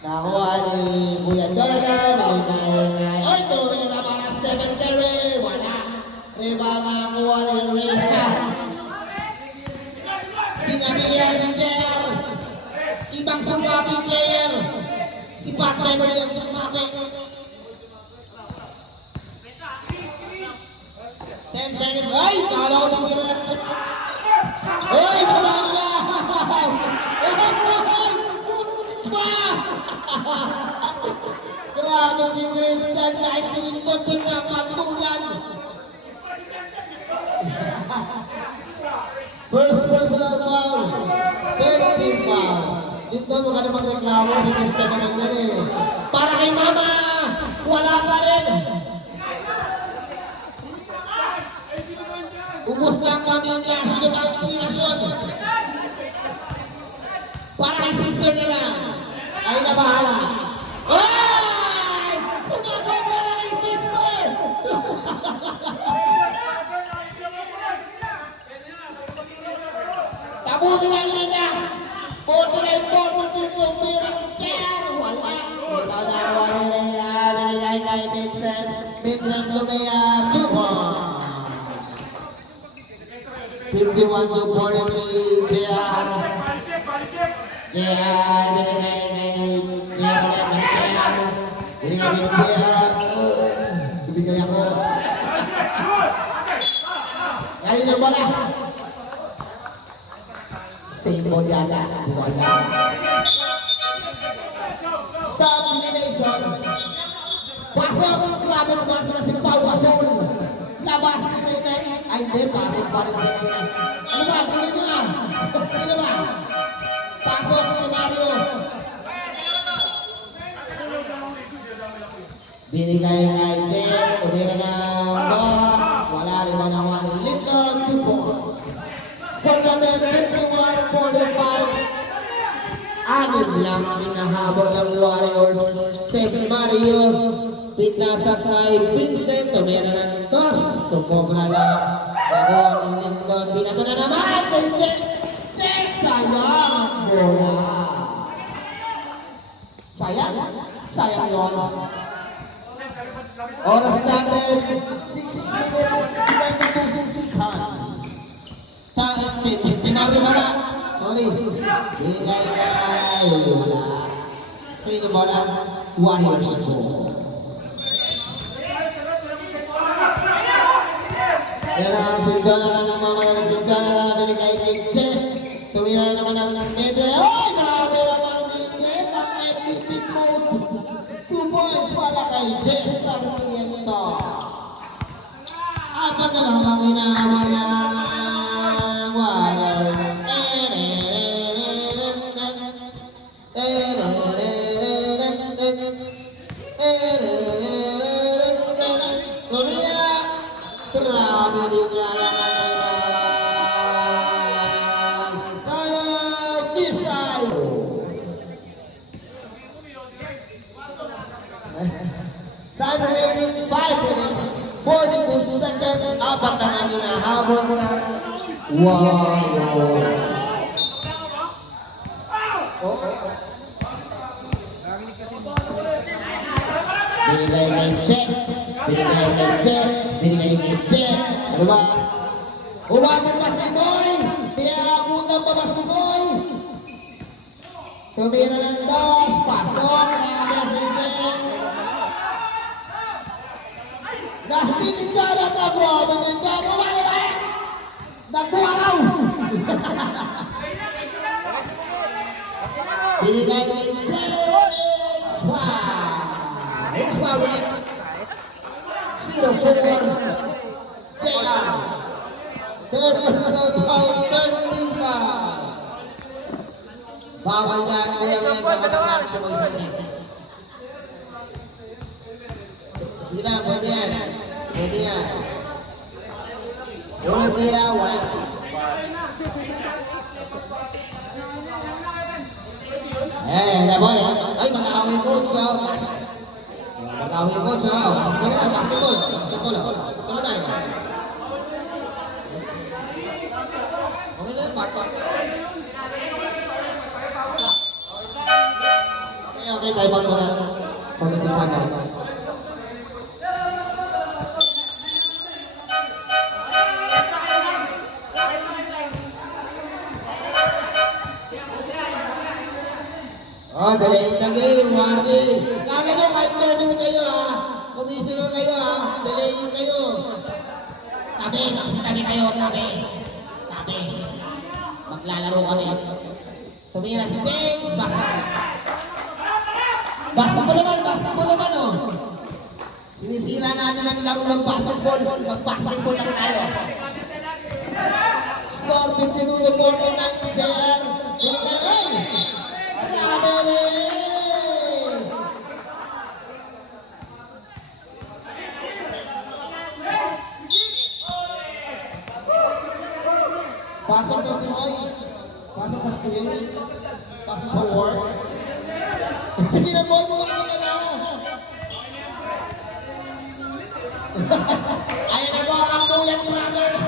Nakuha ni Kuya Jonathan. Ay, tumira para Stephen Curry. Wala. Rebound nakakuha ni Reyna. Sinamia ni Jer. Ibang sumabing player. Si Pat Beverly ang sumabing. 10 seconds. Ay, kala ko tinira na. Ay, pumangga! Grabe si Christian kahit si Lindon pinapatulan. First personal foul. Third team foul. Lindon, huwag ka na magreklamo. Si Christian naman yan eh. Para kay Mama! Wala pa rin! Ubus na ang pamilya. Sino ba ang inspirasyon? Para kay sister na lang. Ay na bahala. Ay! Pumasok para kay sister! Tabutin ang linya. 4 kay Vincent. Vincent Lumea, 2 points. 51 to 43, JR. JR, binigay kay JR ulit. Binigay kay JR. Binigay ako. Ngayon yung bola. Same ball yata. Wala. Sublimation. Pasok. Grabe na pasok na si Pau Gasol. Labas si Tenen. Ay, hindi. Pasok pa rin si Tenen. Ano ba? Gano'n nyo nga. Sino ba? Pasok ni Mario. Binigay kay Jen. Tumira ng boss. Wala rin man ang 1. Linton, 2 points. Score natin 51-45. Anim lang minahabol ng Warriors. Team Mario. Pinasa kay Vincent. Tumira ng dos. Sumobra lang. Nakuha ng Linton. Pinato na naman kay Jen. Jen, sayang ang bola. Sayang? Sayang yun. Oras natin, 6 minutes, 22 seconds. Di Mario wala. Sorry. Binigay kay wala. Sino bola? Warriors po. Yan ang si Jonathan ang mamaya si Jonathan. Binigay kay Che. Tumira naman ang Medre. Ay! Grabe naman si Che. Pang-FTP mode. 2 points para kay Jess Sarmiento. Apat na lang ang inaawal ng Warriors. Tumira. Grabe din nga lang ang inaawal. Time this time. Time remaining 5 minutes, 42 seconds. Apat na nga hinahabol ng Warriors. Binigay kay Chet. Binigay kay Chet. Binigay kay Chet. Ano ba? Umabot pa si Moy. Piyabutan pa ba si Moy? Tumira ng dos. Pasok. Grabe si Chet. Dustin ni Jonathan, bro. Bagay dyan. Bumali ba? Nagbuhalaw. Binigay kay James Wow. Who's my red? 0-4. JR. Third personal foul, 35. Bawal yan. Kaya ngayon nakatagal sa mga isang net. Sige lang, pwede yan. Pwede yan. Unang tira, wala. Na boy, ay mag-away coach, so. Mag-away coach, so. Basketball na, basketball. Basketball na. Okay lang, bat. Okay, time out muna. Committee time out. Dali na game, Wardy. Kala nyo kahit 30 kayo ha. Kumisinor kayo ha. Dali kayo. Tabi, magsitabi kayo. Tabi. Maglalaro kami. Tumira si James. Basketball naman oh. Sinisira natin ang laro ng basketball. Mag-basketball lang tayo. Score 52-49, JR. Binigay. Grabe rin! Pasok daw si Roy. Pasok sa school. Pasok sa work. Sige na boy, pumasok ka na. Ayan na po ang Bullet Brothers.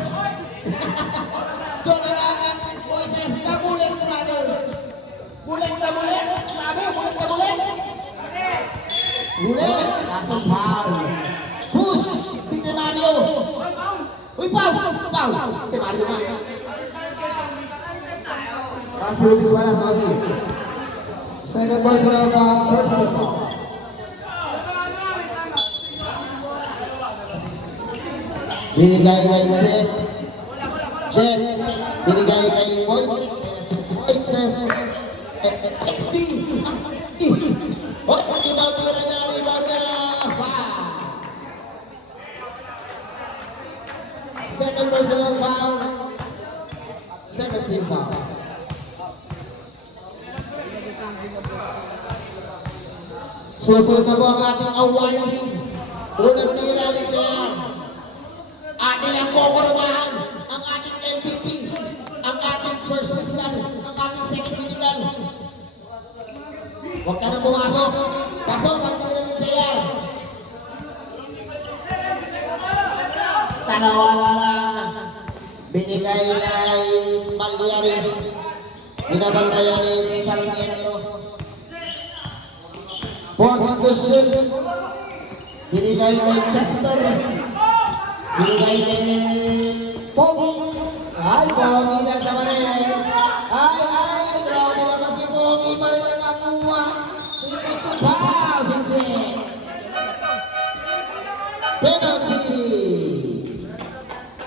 Jonathan Moises, the Bullet Brothers. Bulet na bulet! Grabe, bulet na bulet! Huli! Kaso foul. Push! Si Temario! Uy, foul! Foul! Si Temario nga. Si Luis wala, sorry. Second personal foul, first personal. Binigay kay Chet. Chet. Binigay kay Moises. Moises. Exi. Oh, ibang tira na, ibang na. Second personal foul. Second team foul. Susunod na po ang ating awarding. Unang tira ni Claire. Atin ang kukoronahan ang ating MVP, ang ating first physical, ang ating second physical. Huwag ka nang pumasok. Pasok ang tira ni Claire. Tanawa lang. Binigay kay Pagliari. Binabantayan ni Sarmiento. 14 to shoot. Binigay kay Chester. Binigay kay Pogi. Ay, Pogi na sa mali. Ay, grabe naman si Pogi. Mali na kamuha. Dito sa foul, si Jen. Penalty.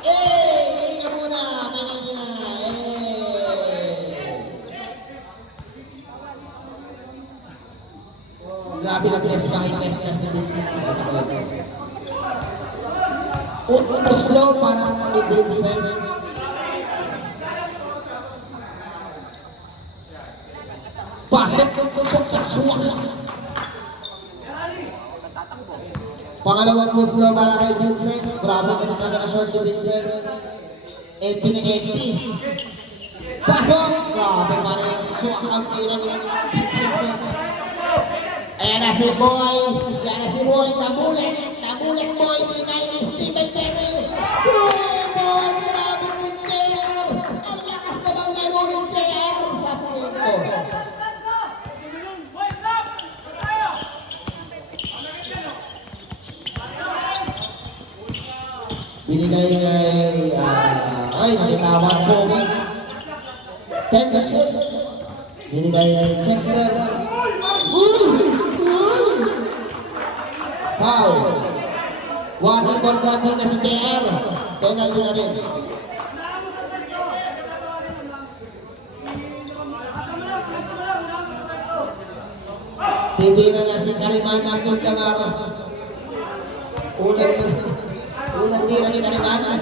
Hindi ka muna. Penalty na. Grabe na pinasita kay Chester sa Vincent. Slow para kay Vincent. Pasok sa swak. Pangalawang slow para kay Vincent. Grabe ka talaga na short kay Vincent. MP na MP. Pasok! Grabe pa rin. Swak ang tira ni Vincent. Ayan na si Boy. Ayan na si Boy. Tabulik. Tabulik Boy. Binigay ni Stephen Terrell. Boy! Grabe ni JR. Ang lakas na bang laro ni JR sa tempo. Binigay kay... ay, nakitawag po. 10 to shoot. Binigay kay Chester. Foul. One important na si JR. Penalty na rin. Titira na si Kaliman ng Kuntamara. Unang tira ni Kaliman.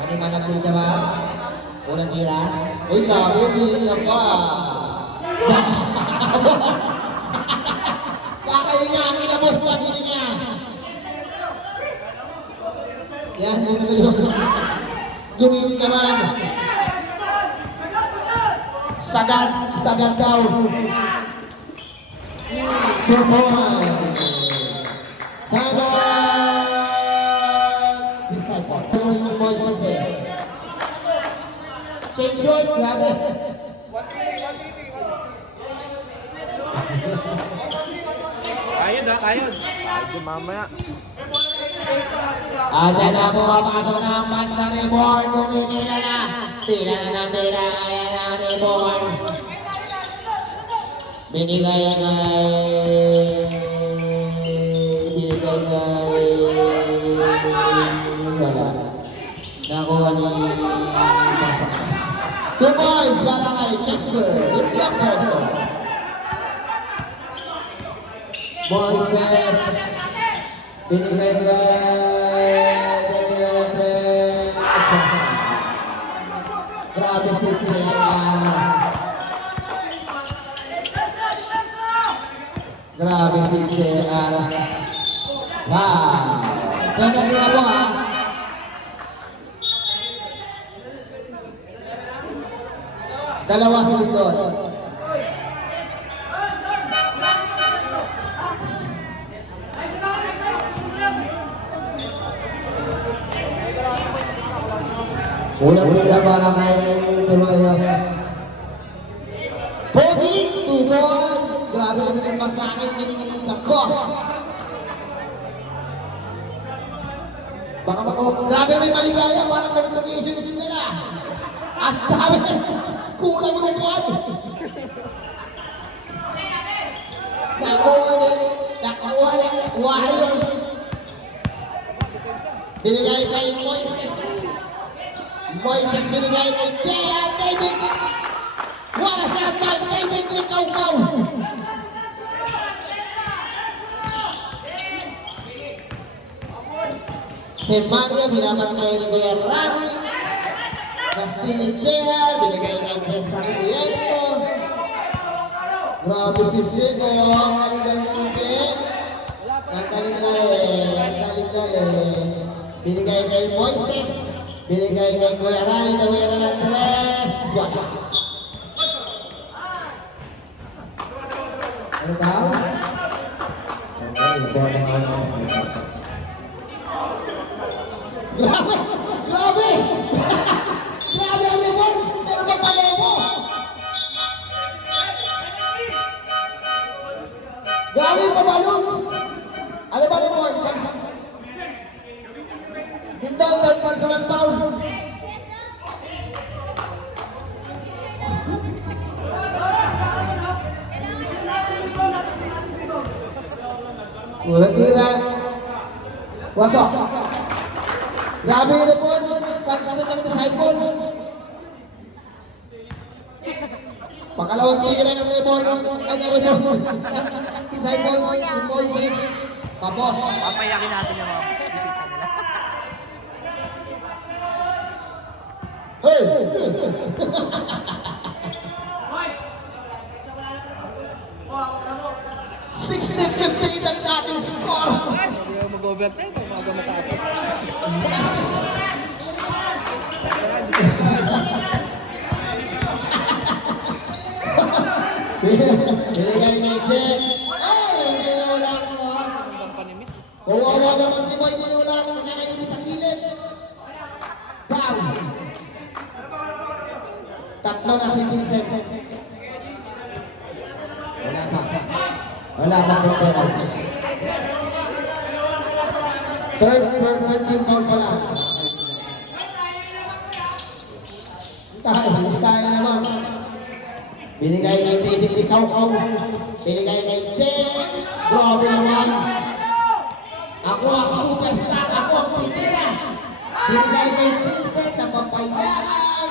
Kaliman ng Kuntamara. Unang tira. Uy, grabe, binigyan pa. Kakain niya, kinabos na gini niya. Yan, yun na yun. Gumiti naman. Sagad daw. 2 points. Time out. Disciple. 2 points eh. Change short, grabe. Ayod ha, ayod. Ayod mamaya. Diyan na pumapasok na ang match ng Reborn. Bumibila na. Pila na ng pila. Ayan na ang Reborn. Binigay wala. Nakuha ni pasok. 2 points para kay Chester. Bigyan po ito. Moises. Binigay kay grabe si JR. Grabe si JR. Wow. Pwede nila mo ha. Dalawa sila doon. Unang tira para kay Tuloyo. Pogi, 2 points. Grabe naman yung masanay, kinikilig ako. Baka grabe may maligaya, parang congregation nila na. Ang dami, kulang yung buwan. Nakuha ni Warriors. Binigay kay Moises. Moises binigay kay Jaya David. Wala siya by David Ikaw-Kaw. Kay Mario, binabantay ni Kuya Rani. Castini Jaya, binigay kay Jessa Prieto. Grabe si Chico, ang galing-galing ni Jen. Ang galing-galing. Binigay kay Moises. Binigay kay Kuya Rani, Tawera ng Tres. Ano daw? Okay, Grabe! Grabe! Grabe ang limon! Pero ba pala mo? Grabe pa balloons! Ano ba limon? Dito, third personal foul. Walang tira. Wasok. Grabe yung report. Pagsunod ng disciples. Pakalawang tira ng report. Ay, ng report. Ng disciples. Si Moises. Tapos. Papayakin natin yung mga bisita nila. Hey! 60-50 ang ating score. Hindi ako mag-overtime, umaga matapos. Yes! Binigay kay Jen. Ay, hindi nulang mo. Hanggang panimis. Kawawa naman si Boy, hindi nulang. Nakakainin sa kilid. Bam! Tatlo na si Vincent. Wala pa. Wala pa po penalty. Third team foul pa lang. Tayo naman. Binigay kay David Ikaw-Kaw. Binigay kay Jen. Grabe naman. Ako ang superstar. Ako ang titira. Binigay kay Vincent ang papayaan.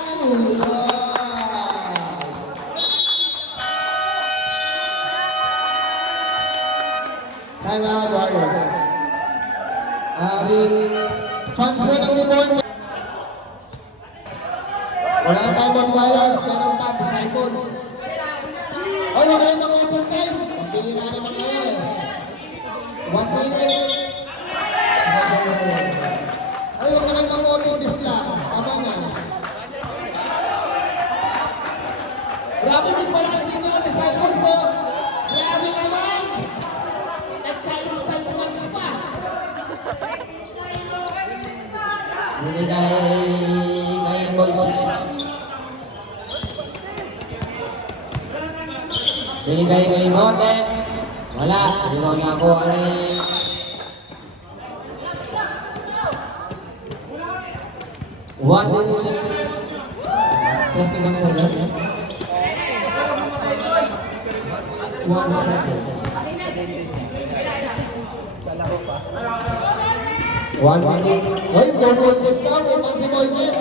Time out, Warriors. Fans mo ng limon. Wala na time out, Warriors. Meron pa, disciples. Ay, wala yung mga overtime. Pili na naman kayo eh. 1 minute. Ay, wala na yung mga audience lang. Tama na. Grabe may fans dito ng disciples, oh. Grabe naman. Nagka-instant pa. Binigay kay Moises. Binigay kay Mote. Wala. Hindi mo nakuha rin. One minute. 31 seconds. 1 second. 1 minute. Hoy, goal Moises daw. May pan si Moises.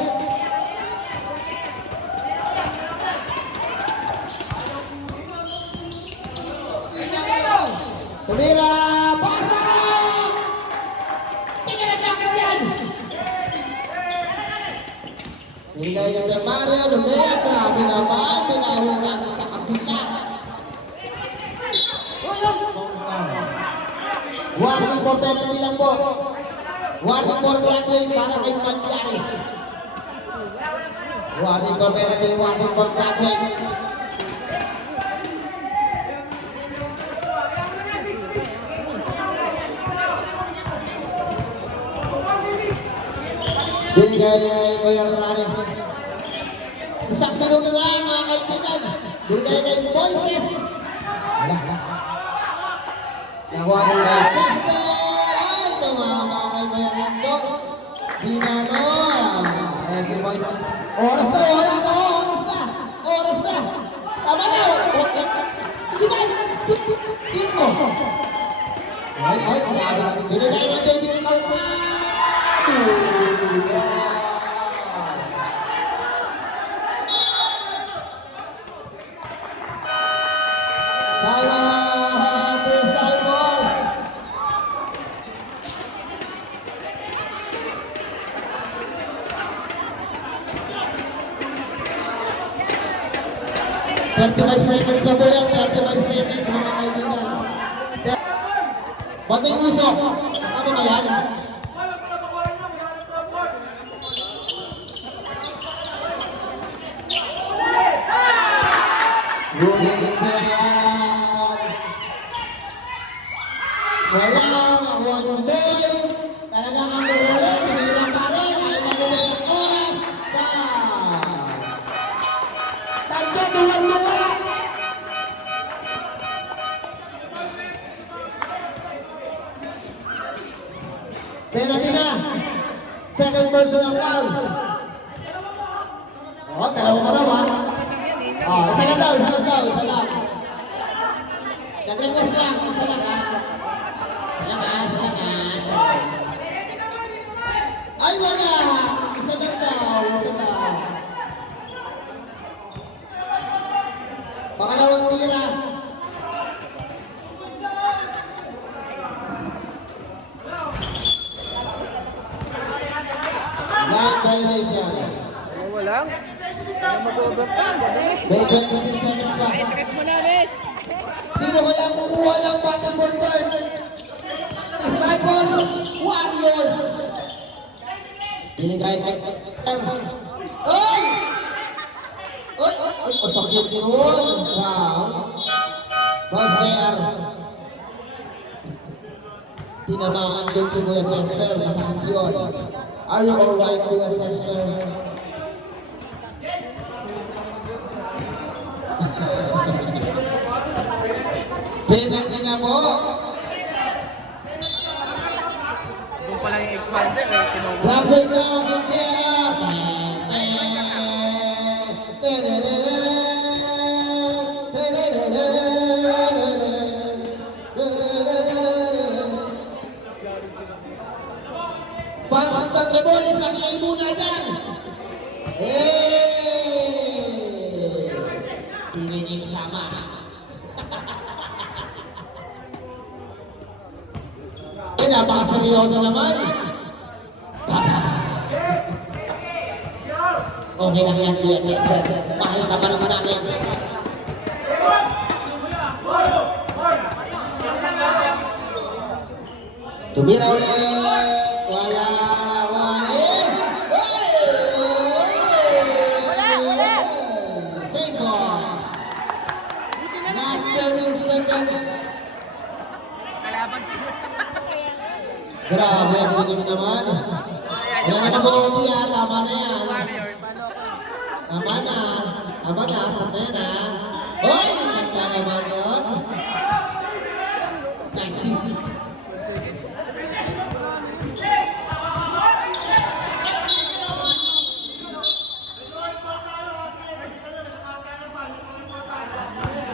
Tumira! Pasok! Tingnan na jacket yan! Binigay ka kay Mario. Lumea. Grabe naman. Tinawin natin sa kapila. Warning for penalty lang po. Warning for Broadway para kay Palpiari. Warning for penalty, warning for Broadway. Binigay kay Kuya Rani. Isang minuto na mga kaibigan. Binigay kay Moises. Wala. Nakuha ni Chester. Ay, tumama kay Kuya Nando. Pinano. Ayan si Moises. Oras na, oras na, oras na. Oras na. Tama na. Hindi na. Dito. Ay, binigay na David ikaw na. Simon Disciples. "35 seconds pa po yan, 35 seconds mga kaibigan. Ba't may usok? Kasama ba yan? Huli din siya yan. Wala nakuha ng day. Talagang ang huli, tinira pa rin. Ay mag-ubos ng oras. Tatlo, duwan-duwa. Penalty na. Second personal foul. Dalawang araw ha. Isa lang daw. Isa lang. Nag-request lang. Isa lang ha. Isa lang. Ay, wala. Isa lang daw. Isa lang. Pangalawang tira. Line violation. Walang. Wala mag-overtime. May 26 seconds pa. Tres mo na, Miss. Sino kaya ang kukuha ng basketball turn? Disciples, Warriors. Binigay kay Ay! Ay, pasakit yun. Wow. Boss Mayor. Tinamaan din si Kuya Chester. Masakit yun. Are you alright, Kuya Chester? Penalty na po. Doon pala yung expander eh. Kinuha. Grabe na si Pierre. Fans ng Lebones, ang kayo muna dyan. Di rin yung kasama. Napakaseryoso naman. Okay lang yan, Kuya Chester. Mahal ka pa naman namin. Tumira ulit. Wala. Save ball. Last 13 seconds. Grabe, ang binig naman. Wala na mag-uudi ha, tama na yan. Tama na, sakay na. Hoy, nagka naman doon. Nice.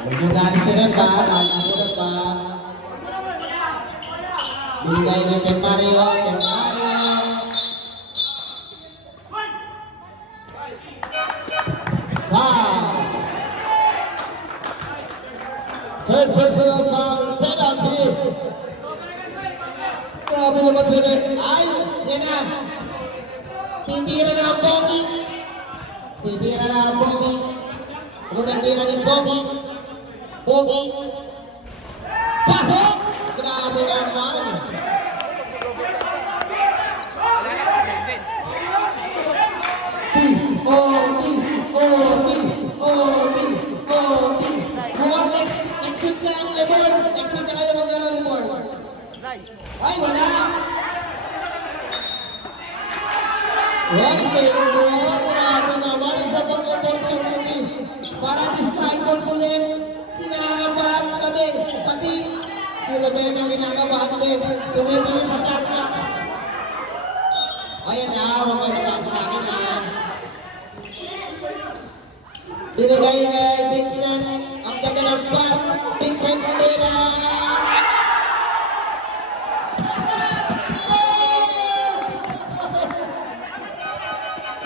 Huwag yung galing si Rep ha, binigay ng Tempario. Wow! Third personal foul, penalty. Grabe naman sila. Ay, yan na. Titira na ang Pogi. Huwag tira ni Pogi. Pasok! Grabe naman. Next week na ang Lebor. Next week na kayo mag-ano, Lebor. Ay, wala. Ay, sa Lebor. Grabe naman. Isa pang opportunity. Para Disciples ulit. Kinakabahan kami. Pati si Rebecca kinakabahan din. Tumitingin sa shot clock. Ayan na. Binigay kay Vincent. Ang ganda ng bat. Vincent Mila.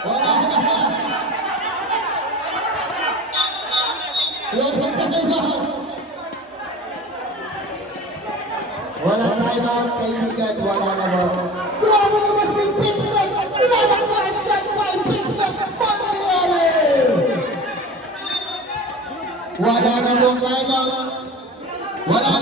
Wala na. Walang timeout. Walang timeout, kaibigan. Wala na mo. Grabe naman si Vincent. Wala na nga shot by Vincent. Wala na mo timeout. Wala